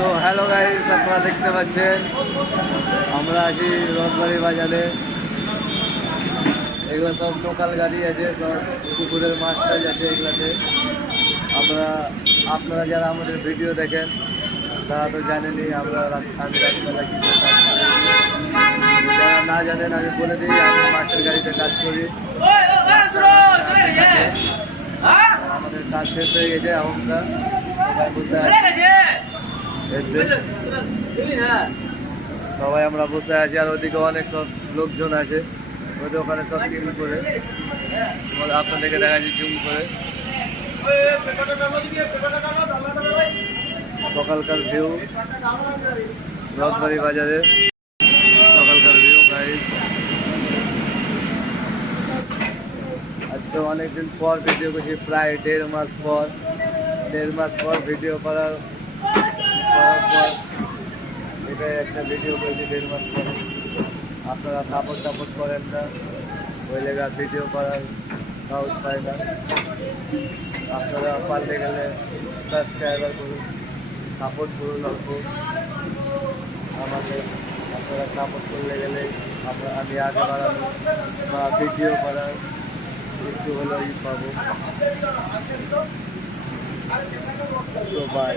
তো hello guys, আপনারা দেখতে পাচ্ছেন আমরা আছি রথবাড়ি বাজারে। এগুলো সব লোকাল গাড়ি আছে, সব পুকুরের মাছ টাছ আছে এগুলাতে। আপনারা যারা আমাদের ভিডিও দেখেন তারা তো জানেনই আমরা আমি রাত্রিবেলা কী করে কাজ করি। যারা না জানেন আমি বলে দিই, আমি মাছের গাড়িতে কাজ করি। আমাদের কাজ শেষ হয়ে গেছে, আমরা সবাই আমরা বসে আছি। আর ওদিকে অনেক সব লোকজন আছে, ওদের ওখানে সব টিম করে আপনাদেরকে দেখা যাচ্ছে জুম করে। সকালকার ভিউ রথবাড়ি বাজারে, সকালকার ভিউ গাইস। আজকে অনেকদিন পর ভিডিও করছি, প্রায় দেড় মাস পর ভিডিও করার পর এটাই একটা ভিডিও করেছি দেড় মাস পরে। আপনারা সাপোর্ট করেন না, ওই লেগা ভিডিও করার সাহস পায় না। আপনারা পারলে গেলে সাবস্ক্রাইবার করুন, সাপোর্ট করুন অল্প আমাকে। আপনারা সাপোর্ট করলে গেলে আমি আগে বাড়ানো বা ভিডিও করার একটু হলেও পাবো। তো বাই।